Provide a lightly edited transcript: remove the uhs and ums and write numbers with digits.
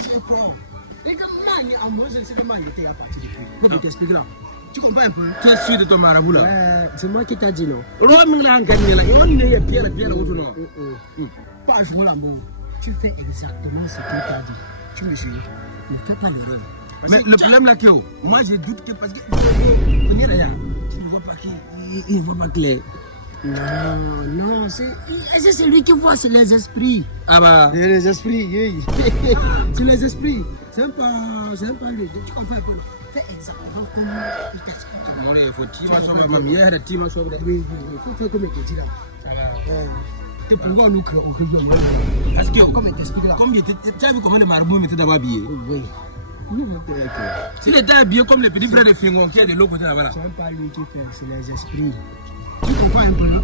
c'est quoi? Et comme là, c'est le mal de tes à partir de plus. Je t'explique là. Tu comprends un peu? Tu es sûr de ton marabout là? C'est moi qui t'a dit non. Rome là, gagné là. On est pierre autour non. Pas jouer là, bon. Tu fais exactement ce qu'il t'a dit. Tu me suis. Ne fais pas l'erreur. Mais le problème là, que moi je doute que parce que. Tu ne vois pas qu'il ne voit pas clair. Non, c'est celui qui voit, c'est les esprits. Ah bah. Les esprits, oui. C'est les esprits. C'est pas lui. Tu comprends un peu là? Fais exactement comme il t'explique. Il faut tirer comme hier, tirer sur le. Oui, il faut faire comme il te dit là. Ça va. C'est pourquoi nous créons. Parce que, comme il t'explique là. Comme tu as vu comment le marabout m'était d'abord habillé? Oui. S'il était habillé comme le petit frère de Fingon qui est de l'autre côté là-bas. C'est pas lui qui fait, c'est les esprits. Tu comprends un peu?